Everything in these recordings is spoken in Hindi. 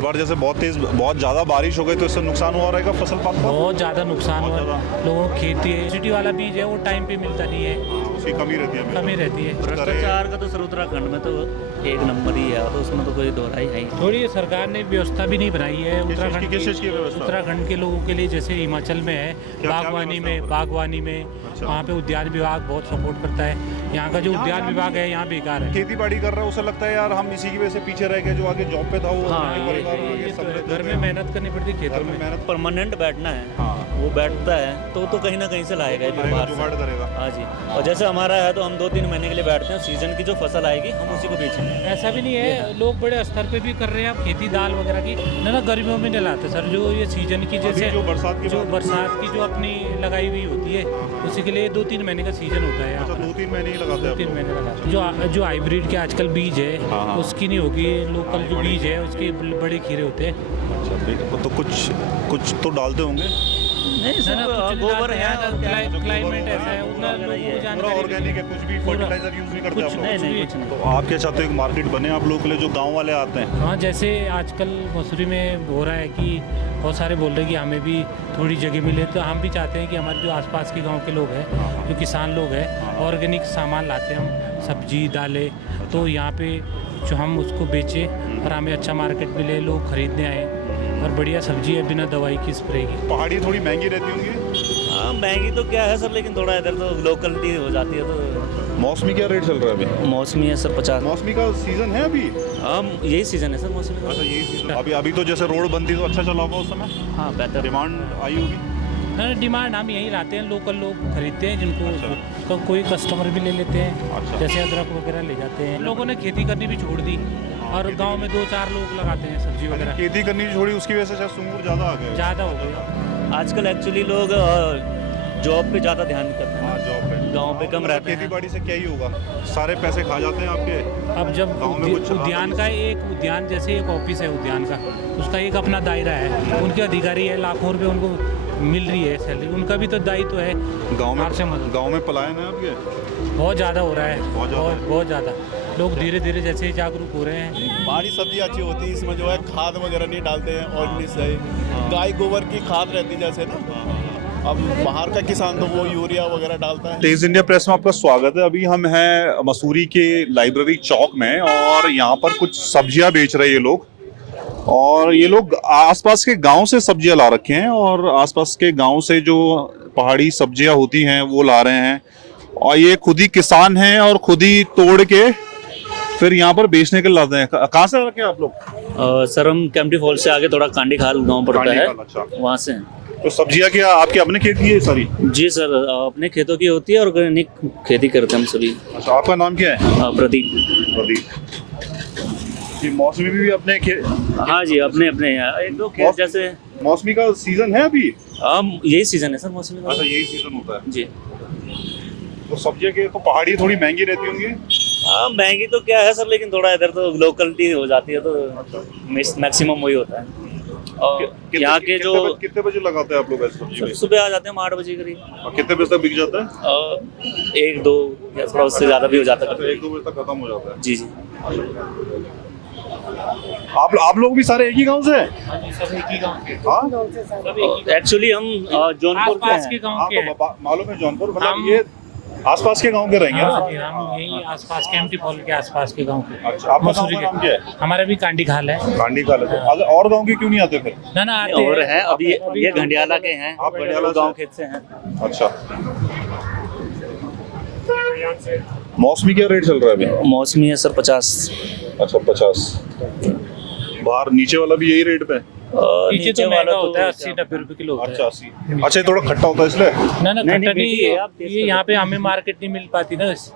बार जैसे बहुत ज़्यादा बारिश हो गई तो इससे नुकसान हुआ रहेगा फसल पाक का? बहुत ज़्यादा नुकसान हुआ। लोगों को खेती है, सिटी वाला बीज है वो टाइम पे मिलता नहीं है, उसकी कमी रहती है। कमी रहती है। भ्रष्टाचार का तो सर उत्तराखंड में तो एक नंबर ही है, तो उसमें तो कोई दोहराई है ही। थोड़ी सरकार ने व्यवस्था भी नहीं बनाई है किस चीज़ की व्यवस्था? उत्तराखंड के लोगों के लिए। जैसे हिमाचल में है बागवानी में अच्छा। वहाँ पे उद्यान विभाग बहुत सपोर्ट करता है। यहाँ का जो उद्यान विभाग है यहाँ बेकार है। खेती बाड़ी कर रहा है उसे लगता है यार हम इसी की वजह से पीछे रह गए, जो आगे जॉब पे था वो अपने परिवार में आगे ये तो है, समृद्ध घर हो में गया। मेहनत करनी पड़ती है, खेतों में मेहनत परमानेंट बैठना है, हाँ वो बैठता है तो कहीं ना कहीं से लाएगा ही फिर बाहर से। जुगाड़ करेगा। हाँ जी, और जैसे हमारा है तो हम 2-3 महीने के लिए बैठते हैं, सीजन की जो फसल आएगी हम उसी को बेचेंगे। ऐसा भी नहीं है, लोग बड़े स्तर पे भी कर रहे हैं अब खेती दाल वगैरह की ना गर्मियों में नहीं लाते सर। जो ये सीजन की जैसे जो बरसात की जो अपनी लगाई हुई होती है उसी के लिए 2-3 महीने का सीजन होता है। अच्छा 2-3 महीने ही लगाते हैं 2-3 महीने लगाते हैं। जो हाइब्रिड के आजकल बीज है उसकी नहीं होगी, लोकल जो बीज है उसके बड़े खीरे होते हैं। अच्छा तो कुछ तो डालते होंगे? नहीं सर, गोबर है, क्लाइमेट ऐसा है, उतना लोगों को पूरा जानकारी ऑर्गेनिक है, कुछ भी फर्टिलाइजर यूज नहीं करते आप लोग? नहीं कुछ नहीं। तो आप क्या चाहते हो एक मार्केट बने आप लोगों के लिए जो गांव वाले आते हैं? हाँ, जैसे आजकल मसूरी में हो रहा है कि बहुत सारे बोल रहे हैं कि हमें भी थोड़ी जगह मिले, तो हम भी चाहते हैं कि हमारे जो आसपास के गांव के लोग हैं, जो किसान लोग हैं, ऑर्गेनिक सामान लाते हैं हम, सब्जी दालें, तो यहाँ पे जो हम उसको बेचें और हमें अच्छा मार्केट मिले, लोग खरीदने आए और बढ़िया सब्जी है बिना दवाई की स्प्रे की। पहाड़ी थोड़ी महंगी रहती होंगी? हाँ महंगी तो क्या है सर, लेकिन थोड़ा इधर तो लोकलिटी हो जाती है। तो मौसमी क्या रेट चल रहा है अभी? मौसमी है सर 50। मौसमी का सीजन है अभी? हाँ यही सीजन है सर मौसमी का। अच्छा यही सीजन। अभी तो जैसे रोड बनती तो अच्छा चला होगा उस समय, हाँ बेहतर। डिमांड आई होगी? ना डिमांड हम यहीं लाते हैं, लोकल लोग खरीदते हैं, जिनको तो कोई कस्टमर भी ले लेते हैं। अच्छा। जैसे अदरक वगैरह ले जाते हैं। लोगों ने खेती करनी भी छोड़ दी और गांव में 2-4 लोग लगाते हैं सब्जी वगैरह। खेती करनी छोड़ी उसकी वजह से शायद सूंगूर ज़्यादा आ गए। ज़्यादा हो गया आजकल एक्चुअली लोग जॉब पे ज़्यादा ध्यान करते हैं, हाँ जॉब पे, गाँव पे कम रहते खेती हैं। बाड़ी से क्या ही होगा, सारे पैसे खा जाते हैं आपके। अब जब गाँव में कुछ उद्यान का एक उद्यान जैसे एक ऑफिस है उद्यान का, उसका एक अपना दायरा है, उनके अधिकारी है, लाखों रुपए उनको मिल रही है सैलरी, उनका भी तो दायित्व है। गांव में पलायन है आपके बहुत ज़्यादा हो रहा है, बहुत ज़्यादा। लोग धीरे धीरे जैसे जागरूक हो रहे हैं। पहाड़ी सब्जी अच्छी होती है, इसमें जो है खाद वगैरह नहीं डालते हैं, ऑर्गेनिक से गाय गोबर की खाद रहती है जैसे ना। अब बाहर का किसान तो वो यूरिया वगैरह डालता है। तेज इंडिया प्रेस में आपका स्वागत है। अभी हम हैं मसूरी के लाइब्रेरी चौक में और यहाँ पर कुछ सब्जियां बेच रहे हैं ये लोग, और ये लोग आसपास के गांव से सब्जियां ला रखे हैं और आसपास के गांव से जो पहाड़ी सब्जियां होती हैं वो ला रहे हैं, और ये खुद ही किसान हैं और खुद ही तोड़ के फिर यहाँ पर बेचने के लिए लाते हैं। कहाँ से रखे हैं आप लोग? सर हम कैंपटी फॉल से आगे थोड़ा कांडी खाल गाँव पड़ता है, अच्छा। वहाँ से हैं। तो सब्जियां क्या आपके अपने खेत की है सारी? जी सर, अपने खेतों की होती है, ऑर्गेनिक खेती करते हैं हम सभी। अच्छा, आपका नाम क्या है? प्रदीप। प्रदीप। ये मौसमी भी अपने खेत? हाँ जी, अपने अपने यहाँ 1-2 खेत जैसे। मौसमी का सीजन है अभी? यही सीजन है सर मौसमी का। अच्छा यही सीजन होता है जी। तो सब्जियां के तो पहाड़ी थोड़ी महंगी रहती होंगी? हाँ महंगी तो क्या है सर, लेकिन थोड़ा इधर तो लोकलिटी हो जाती है, तो मैक्सिमम वही होता है। और यहाँ के जो कितने बजे लगाते हैं आप लोग ऐसे सब्जी? सुबह आ जाते हैं 8 बजे करीब। और कितने बजे तक बिक जाता है? 1-2 या थोड़ा उससे ज़्यादा भी हो जाता है। 1-2 बजे तक खत्म हो जाता है। जी जी। आप लोग भी सारे एक ही गांव से हैं? सब एक ही गांव के। हाँ एक्चुअली हम जौनपुर के आसपास के हैं। गांव के हैं। मालूम है जौनपुर, मतलब हम- ये आसपास के गांव के रहेंगे। हाँ जी, हम यही आसपास के एमटी फॉल के आसपास के गांव के। अच्छा, आपका मसूरी गांव का नाम क्या है? हमारा भी कांडी खाल है। कांडी का है। और गांव के क्यों नहीं आते फिर? ना आते और हैं। हैं अभी ये घंडियाला के हैं, आप घंडियाला से? गांव खेत से हैं। अच्छा, मौसमी क्या रेट चल रहा है अभी? मौसमी है सर 50। अच्छा 50। बाहर नीचे वाला भी यही रेट पे है? नीचे तो महंगा होता है, 80-90 रुपए किलो होता है। अच्छा 80। अच्छा ये थोड़ा खट्टा होता है इसलिए? ना नहीं, खट्टा नहीं, नहीं, आप देख ये यहाँ पे हमें मार्केट नहीं मिल पाती ना इस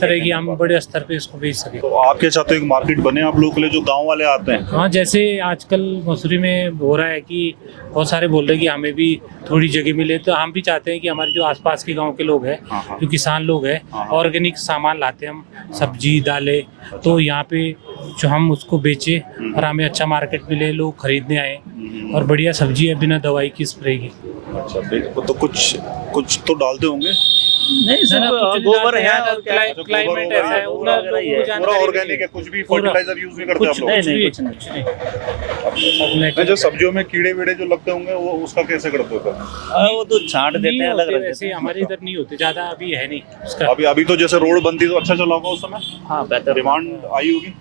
तरह की, हम बड़े स्तर पे इसको बेच सके। तो आप क्या चाहते हो एक मार्केट बने आप लोगों के लिए जो गांव वाले आते हैं? हाँ, जैसे आजकल मसूरी में हो रहा है कि बहुत सारे बोल रहे हैं कि हमें भी थोड़ी जगह मिले, तो हम भी चाहते हैं कि हमारे जो आसपास के गांव के लोग हैं, जो किसान लोग हैं, ऑर्गेनिक सामान लाते हैं हम, सब्जी दालें, तो यहाँ पे जो हम उसको बेचें और हमें अच्छा मार्केट मिले, लोग खरीदने आए और बढ़िया सब्जी है बिना दवाई की स्प्रे की। अच्छा तो कुछ कुछ तो डालते होंगे, नहीं ना, ना, कुछ सर नहीं गोबर डालते है हैं, और क्या है। अच्छा, क्लाइमेट गोबर ऐसा है, वगैरह, उतना वगैरह ही है। लोगों को पूरा जानकारी ऑर्गेनिक नहीं है, कुछ भी पूरा- फर्टिलाइजर यूज नहीं करते आप कुछ लोग? नहीं, कुछ भी कुछ नहीं। कुछ नहीं। नहीं, जो सब्जियों में कीड़े वीड़े जो लगते होंगे वो उसका कैसे करते हो फिर? वो तो छांट देते नहीं हैं, अलग होते रख देते वैसे, हैं। हमारे इधर नहीं होते ज्यादा, अभी है नहीं उसका। अभी अभी तो जैसे रोड बनती तो अच्छा चला होगा उस समय, हाँ बेहतर डिमांड आई होगी।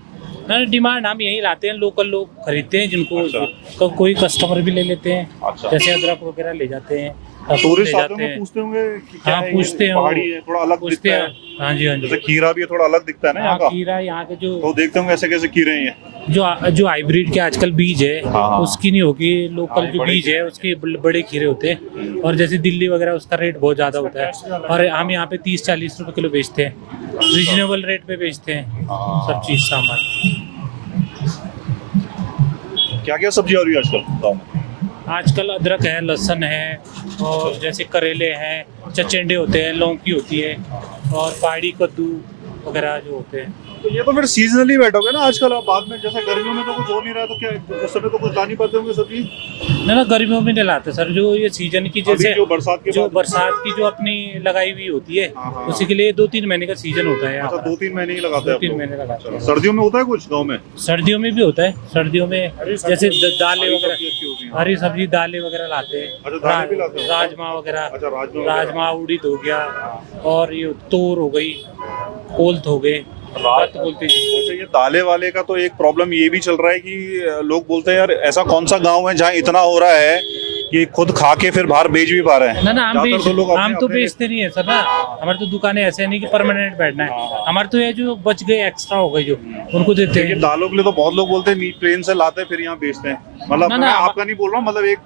ना डिमांड हम यही लाते हैं, लोकल लोग खरीदते हैं, जिनको अच्छा। कोई कस्टमर भी ले लेते हैं, अच्छा, जैसे अदरक वगैरह ले जाते हैं, टूरिस्ट ले आते जाते होंगे, हैं। पूछते होंगे कि क्या हाँ है, पूछते ये हैं, पहाड़ी है, थोड़ा अलग पूछते दिखता हैं। है, हाँ जी हाँ जी। जैसे खीरा भी है, थोड़ा अलग दिखता है ना यहाँ हाँ का, खीरा यहाँ के जो तो देखते होंगे ऐसे कैसे खीरे हैं ये। जो हाइब्रिड के आजकल बीज है, हाँ। उसकी नहीं होगी, लोकल हाँ, जो बड़े बीज है उसके बड़े खीरे होते हैं। और जैसे दिल्ली वगैरह उसका रेट बहुत ज़्यादा होता है, और हम यहाँ पे 30-40 रुपए किलो बेचते हैं, रीजनेबल रेट पे बेचते हैं हाँ। सब चीज़ सामान। क्या क्या सब्जी आ रही है आजकल गाँव में? आजकल अदरक है, लहसुन है, और जैसे करेले हैं, चचेंडे होते हैं, लौकी होती है, और पहाड़ी कद्दू वगैरह जो होते हैं। तो ये तो फिर सीजनली बैठोगे ना आजकल, अब बाद में जैसे गर्मियों में तो कुछ हो नहीं रहा, तो क्या उस समय तो कुछ ला नहीं पाते होंगे सब्जी? ना गर्मियों में नहीं लाते सर, जो ये सीजन की जैसे अभी जो बरसात के जो बाद बरसात की जो अपनी लगाई हुई होती है, हाँ, हाँ। उसी के लिए 2-3 महीने का सीजन होता है यहाँ अच्छा, पर। 2-3 महीने ही लगाते हैं आप 2-3 लोग। महीने लगाते हैं। सर्दियों में होता है कुछ गाँव में? सर्दियों में भी होता है, सर्दियों में जैसे दालें हरी वगैरह, सब्जी अच्छी होती है। हरी सब्जी दालें वगैरह लाते हैं, अच्छा, दालें भी लाते हो? राजमा वगैरह, अच्छा, राजमा वगैरह। राजमा उड़ीद हो गया, और ये तोर हो गई, कोल्थ हो गए, रात बोलते हैं। अच्छा, ये दाले वाले का तो एक प्रॉब्लम ये भी चल रहा है कि लोग बोलते हैं यार ऐसा कौन सा गांव है जहाँ इतना हो रहा है कि खुद खा के फिर बाहर बेच भी पा रहे हैं। ना ज्यादातर तो लोग हम तो बेचते नहीं है सर ना, हमारे तो दुकानें ऐसे नहीं कि परमानेंट बैठना है, हमारे तो ये जो बच गए एक्स्ट्रा हो गए जो उनको देते देखिए हैं। दालों के लिए तो बहुत लोग बोलते हैं ट्रेन से लाते हैं फिर यहाँ बेचते हैं, मतलब ना, मैं हम- आपका नहीं बोल रहा हूँ, मतलब एक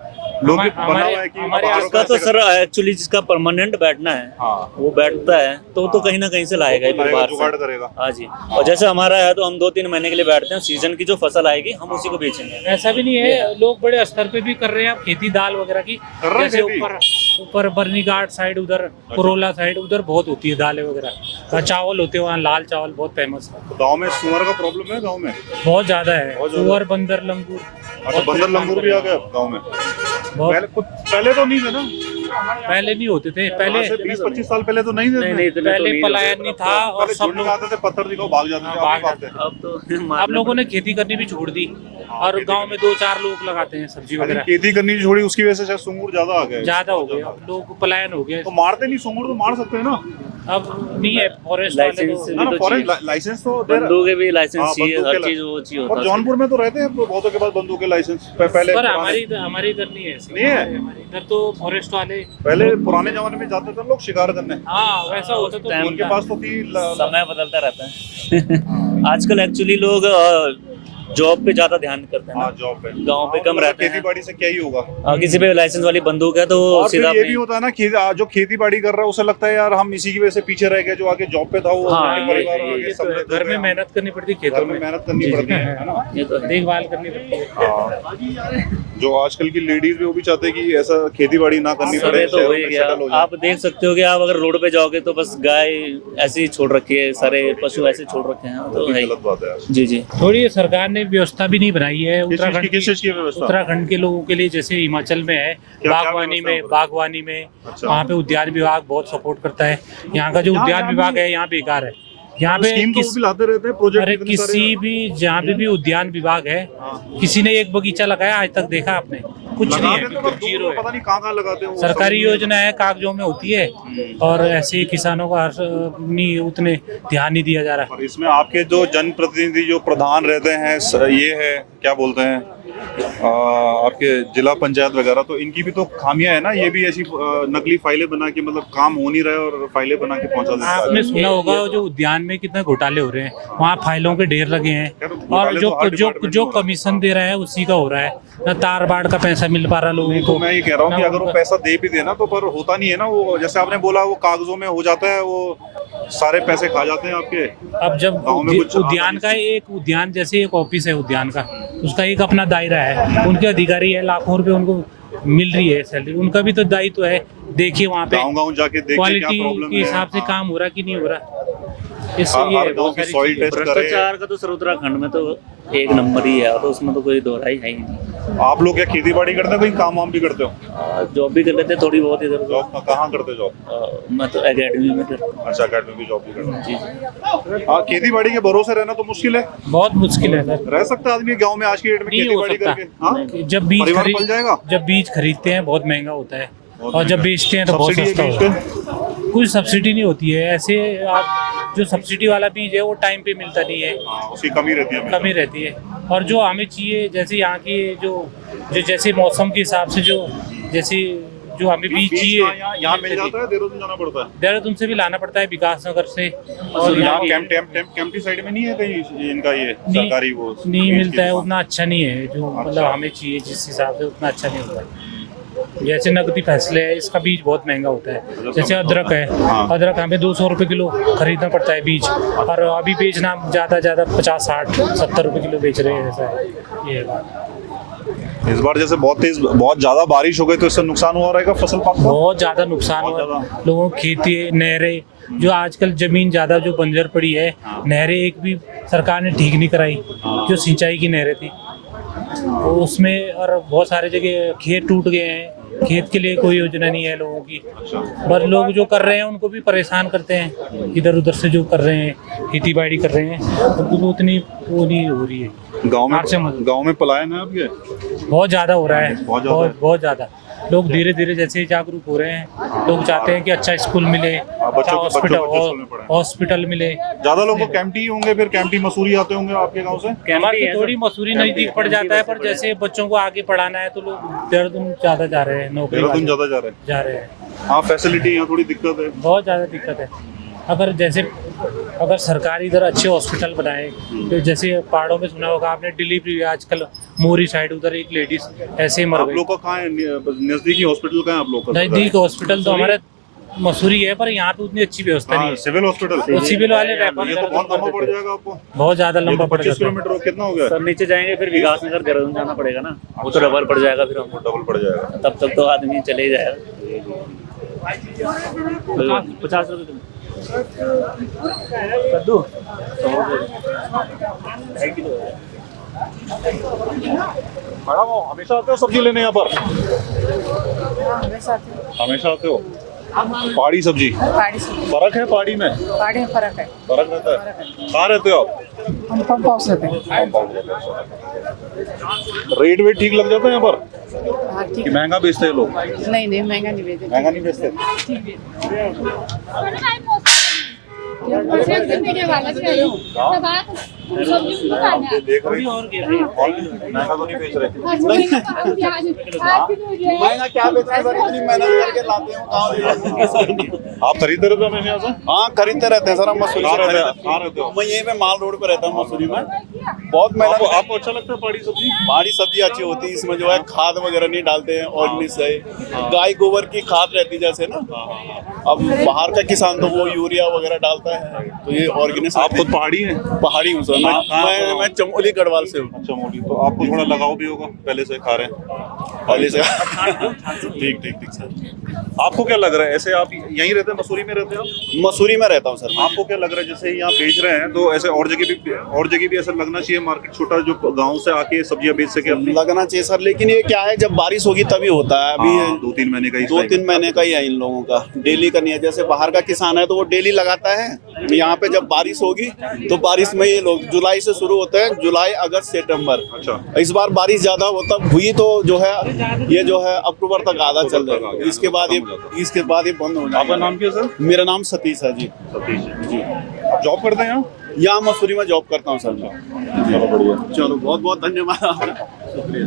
लोग बना हुआ है कि हमारे बाहर इसका तो कैसे सर एक्चुअली जिसका परमानेंट बैठना है हाँ, वो बैठता है, तो कहीं ना कहीं से लाएगा ही फिर लाएगा, बाहर जुगाड़ से। करेगा। हाँ जी, और जैसे हमारा है तो हम 2-3 महीने के लिए बैठते हैं, सीजन की जो फसल आएगी हम उसी को बेचेंगे। ऐसा भी नहीं है, लोग बड़े स्तर पे भी कर रहे हैं अब खेती, दाल वगैरह की, कर रहे हैं जैसे खेती? ऊपर बर्नी घाट साइड, उधर कुरोला साइड, उधर बहुत होती है दालें वगैरह, चावल होते हैं वहाँ, लाल चावल बहुत फेमस है, तो गाँव में सुअर का प्रॉब्लम है गाँव में? बहुत ज्यादा है, बहुत ज्यादा। सुअर, बंदर, लंगूर। अच्छा, बंदर लंगूर भी आ गए गाँव में? बहुत पहले तो नहीं थे ना, पहले नहीं होते थे, पहले 20-25 साल पहले तो नहीं थे। नहीं, इतने तो पहले नहीं पलायन नहीं था, और पहले सब झुंड लोग में आते थे, पत्थर दिखाओ भाग जाते थे, हाँ, अब नहीं भाग भागते। अब तो अब मारने लोगों ने खेती करनी भी छोड़ दी, और खेती गांव में 2-4 लोग लगाते हैं सब्जी अरे वगैरह, खेती करनी छोड़ी, उसकी वजह से शायद सुंगूर ज्यादा आ गए। ज्यादा हो गए, अब लोग पलायन हो गए, तो मारते नहीं, सुंगूर तो मार सकते हैं ना? अब नहीं है, फॉरेस्ट वाले लाइसेंस तो ना तो फॉरेस्ट चाहिए। लाइसेंस तो दे रहा है। बंदूकें भी हाँ, लाइसेंस चाहिए, बंदूक हर के चीज वो चाहिए होता और है। जौनपुर में तो रहते हैं बहुतों के पास बंदूक के लाइसेंस पहले पर पुराने- हमारे इधर नहीं है ऐसे। नहीं है? हमारे इधर तो फॉरेस्ट वाले, पहले पुराने जमाने में जाते थे लोग शिकार करने, हाँ वैसा होता तो टाइम उनके पास तो थी समय बदलता रहता है। आजकल एक्चुअली लोग जॉब पे ज्यादा ध्यान करते हैं ना, हाँ, जॉब पे गांव पे कम रहते खेती हैं। बाड़ी से क्या ही होगा। किसी पे लाइसेंस वाली बंदूक है तो वो और फिर सीधा ये अपनी भी होता है ना, जो खेती बाड़ी कर रहा है उसे लगता है यार हम इसी की वजह से पीछे रह गए, जो आगे जॉब पे था वो हाँ, अपने परिवार ये आगे ये तो है, समृद्ध हो घर में गए। मेहनत करनी पड़ती है, घर खेतों में में मेहनत करनी पड़ती है ना? ये तो है। देखभाल करनी पड़ती है। हाँ, जो आजकल की लेडीज भी वो भी चाहते हैं कि ऐसा खेती बाड़ी ना करनी पड़े, समय तो शहरों हो में ही गया। सेटल हो जाए। आप देख सकते हो कि आप अगर रोड पे जाओगे तो बस गाय ऐसे ही छोड़ रखी है, सारे पशु ऐसे छोड़ रखे हैं, तो है ही। गलत बात है यार। जी जी। थोड़ी ये सरकार ने व्यवस्था भी नहीं बनाई है किस चीज की व्यवस्था? उत्तराखंड के लोगों के लिए, जैसे हिमाचल में है क्या बागवानी व्यवस्था में, है? बागवानी में अच्छा। वहाँ पे उद्यान विभाग बहुत सपोर्ट करता है, यहाँ का जो उद्यान विभाग है यहाँ बेकार है, यहाँ पे स्कीम तो वो किस भी लाते रहते हैं, प्रोजेक्ट अरे इतने सारे। किसी भी जहाँ पे भी उद्यान विभाग है, हाँ। किसी ने एक बगीचा लगाया आज तक देखा आपने? कुछ नहीं लगाते है, तो बस जीरो है। पता नहीं कहाँ लगाते हैं वो, सरकारी समझ नहीं योजना है, कागजों में होती है, और ऐसे किसानों का नहीं उतने ध्यान नहीं दिया जा रहा। और इसमें आपके जो जनप्रतिनिधि जो प्रधान रहते हैं ये है क्या बोलते हैं आपके जिला पंचायत वगैरह, तो इनकी भी तो खामियां है ना, ये भी ऐसी नकली फाइलें बना के मतलब काम हो नहीं रहा है और फाइलें बना के पहुंचा देते हैं। आपने सुना होगा जो उद्यान में कितने घोटाले हो रहे हैं, वहाँ फाइलों के ढेर लगे हैं, यार, और घोटाले जो तो हर जो डिपार्टमेंट जो में हो रहा है। कमीशन दे रहा है उसी का हो रहा है, ना तार बाड़ का पैसा मिल पा रहा लोगों तो को। मैं ये कह रहा हूँ कि ना अगर वो उनका- पैसा दे भी देना तो पर होता नहीं है ना, वो जैसे आपने बोला वो कागजों में हो जाता है, वो सारे पैसे खा जाते हैं आपके। अब जब गाँव में कुछ उद्यान का एक उद्यान जैसे एक ऑफिस है उद्यान का, उसका एक अपना दायरा है, उनके अधिकारी है, लाखों रुपए उनको मिल रही है सैलरी, उनका भी तो दायित्व है, देखिए वहाँ पे गाँव जाके देखिए क्या क्वालिटी प्रॉब्लम के है। हिसाब से हाँ। काम हो रहा कि नहीं हो रहा, इसलिए हर गाँव बहुत की सारी सॉइल चीजें- टेस्ट करे। भ्रष्टाचार का तो सर उत्तराखंड में तो एक नंबर ही है, तो उसमें तो कोई दोहराई है ही नहीं। आप लोग क्या खेती बाड़ी करते हो, कोई काम वाम भी करते हो? जॉब भी कर लेते हैं थोड़ी बहुत इधर। जॉब कहाँ करते हो जॉब? मैं तो एकेडमी में करता हूँ। अच्छा, अकेडमी की जॉब भी करते हो। जी जी। हाँ, खेती बाड़ी के भरोसे रहना तो मुश्किल है। बहुत मुश्किल है सर, रह सकता है आदमी गांव में आज की डेट में नहीं खेती हो बाड़ी सकता। करके? हाँ, जब बीज परिवार पल जाएगा। जब बीज खरीदते हैं बहुत महंगा होता है, बहुत और जब महंगा। बेचते हैं तो बहुत सब्सिडी सस्ता है होता बीज है। कुछ सब्सिडी नहीं होती है ऐसे। आप जो सब्सिडी वाला बीज है वो टाइम पे मिलता नहीं है, हाँ, उसकी कमी रहती है। कमी रहती है। और जो हमें चाहिए, जैसे यहाँ की जो जो जैसे मौसम के हिसाब से जैसे जो हमें बीज चाहिए, यहाँ मिल जाता है, देहरादून जाना पड़ता है। देहरादून से भी लाना पड़ता है, विकास नगर से। और यहाँ कैंपटी साइड में नहीं है कहीं इनका ये नहीं- सरकारी वो नहीं बीज मिलता है, की? उतना अच्छा नहीं है जो मतलब हमें चाहिए जिस हिसाब से, उतना अच्छा नहीं होता। जैसे नकदी फैसले है, इसका बीज बहुत महंगा होता है। जैसे अदरक है, हाँ। अदरक हमें 200 रुपये किलो खरीदना पड़ता है बीज, और अभी बेचना ज़्यादा 50, 60, 70 रुपये किलो बेच रहे हैं। ऐसा है, ये है बात। इस बार जैसे बहुत ज्यादा बारिश हो गई तो इससे नुकसान हुआ रहेगा फसल पाक का? बहुत ज़्यादा नुकसान बहुत हुआ ज़्यादा। लोगों की खेती, नहरें जो आजकल जमीन ज़्यादा जो बंजर पड़ी है, नहरें एक भी सरकार ने ठीक नहीं कराई। जो सिंचाई की नहरें थी वो उसमें, और बहुत सारे जगह खेत टूट गए हैं। खेत के लिए कोई योजना नहीं है लोगों की। बस लोग जो कर रहे हैं उनको भी परेशान करते हैं, इधर उधर से जो कर रहे हैं, खेती बाड़ी कर रहे हैं, उनको भी उतनी वो नहीं हो रही है। गांव में पलायन है आपके? बहुत ज़्यादा हो रहा है, बहुत ज़्यादा है। बहुत ज़्यादा। लोग धीरे धीरे जैसे जागरूक हो रहे हैं, लोग चाहते हैं कि अच्छा स्कूल मिले, अच्छा हॉस्पिटल मिले। ज्यादा लोग तो कैंपटी ही होंगे, फिर कैंपटी मसूरी आते होंगे आपके गांव से? हमारी थोड़ी मसूरी नजदीक पड़ जाता है, पर जैसे बच्चों को आगे पढ़ाना है तो लोग देहरादून ज्यादा जा रहे हैं, नौकरी देहरादून वाले ज्यादा जा रहे हैं। हैं। हाँ, फैसिलिटी यहाँ थोड़ी दिक्कत है। बहुत ज़्यादा दिक्कत है। अगर सरकार इधर अच्छे हॉस्पिटल बनाए, तो जैसे पहाड़ों में सुना होगा आपने, डिलीवरी हुई आजकल मोरी साइड, उधर एक लेडीज ऐसे ही मर आप गई। लोग का कहाँ है नजदीकी हॉस्पिटल? कहाँ है आप लोग का? नजदीक हॉस्पिटल तो हमारे मसूरी है, पर यहाँ पे उतनी अच्छी व्यवस्था नहीं हाँ, है। Civil hospital. वो सिविल वाले ये रेफर तो बहुत लंबा पड़ जाएगा आपको। बहुत ज्यादा ये लंबा तो पड़ 25 जाता है। किलोमीटर कितना हो गया? सर नीचे जाएंगे फिर विकास नगर देहरादून जाना पड़ेगा ना, वो तो डबल पड़ जाएगा फिर हमको। डबल पड़ जाएगा। तब तक तो आदमी चले ही जाएगा। 50 रुपये कद्दू 2.5 किलो है। मैडम, हमेशा आते हो सब्जी लेने यहाँ पर? हमेशा आते हो? पहाड़ी सब्जी पहाड़ी सब्जी, फर्क है पहाड़ी में? पहाड़ी में फर्क है। फर्क रहता है। कहाँ रहते हो आप? हम पंप हाउस रहते हैं। रेट वेट ठीक लग जाता है यहाँ पर हाँ ठीक कि महंगा बेचते हैं लोग? नहीं नहीं, महंगा नहीं बेचते। महंगा नहीं बेचते। देख रहे हो? महंगा तो नहीं बेच रहे? महंगा क्या बेचना है सर, इतनी मेहनत करके लाते हैं गाँव। आप खरीदते रहते हो हमेशा यहाँ से? हाँ, खरीदते रहते हैं सर, हम मसूरी कहाँ से रहते खरीदते हो? कहाँ रहते हो? मैं यहीं पे माल रोड पे रहता हूँ मसूरी में। बहुत मेहनत। आपको अच्छा लगता है पहाड़ी सब्जी? पहाड़ी सब्जी अच्छी होती है, इसमें जो है खाद वगैरह नहीं डालते हैं, ऑर्गेनिक से गाय गोबर की खाद रहती है जैसे ना। अब बाहर का किसान तो वो यूरिया वगैरह डालता है, तो ये ऑर्गेनिक। आप खुद पहाड़ी हैं? पहाड़ी हूँ सर मैं चमोली गढ़वाल से हूँ। अच्छा, मोदी तो आपको थोड़ा लगाव भी होगा, पहले से खा रहे हैं पहले से। ठीक सर। आपको क्या लग रहा है, ऐसे आप यहीं रहते हैं, मसूरी में रहते हैं आप? मसूरी में रहता हूँ सर। आपको क्या लग रहा है, जैसे यहाँ बेच रहे हैं तो ऐसे और जगह भी ऐसा लगना चाहिए मार्केट छोटा, जो गांव से आके सब्जियां बेच सके अपनी? लगना चाहिए सर, लेकिन ये क्या है, जब बारिश होगी तभी होता है। अभी हाँ, 2-3 महीने का ही 2-3 महीने का ही है इन लोगों का, डेली का नहीं है। जैसे बाहर का किसान है तो वो डेली लगाता है। यहाँ पे जब बारिश होगी तो बारिश में ये लोग जुलाई से शुरू होते हैं, जुलाई अगस्त सितंबर। अच्छा। इस बार बारिश ज्यादा होता हुई तो जो है ये जो है अक्टूबर तक आधा चल रहा है। इसके बाद ये बंद हो आपका जाएगा। नाम क्या है सर? मेरा नाम सतीश है जी। सतीश जी। जॉब करते हैं यहाँ? यहाँ मसूरी में जॉब करता हूँ सर। चलो बढ़िया। चलो, बहुत बहुत धन्यवाद आपका। शुक्रिया।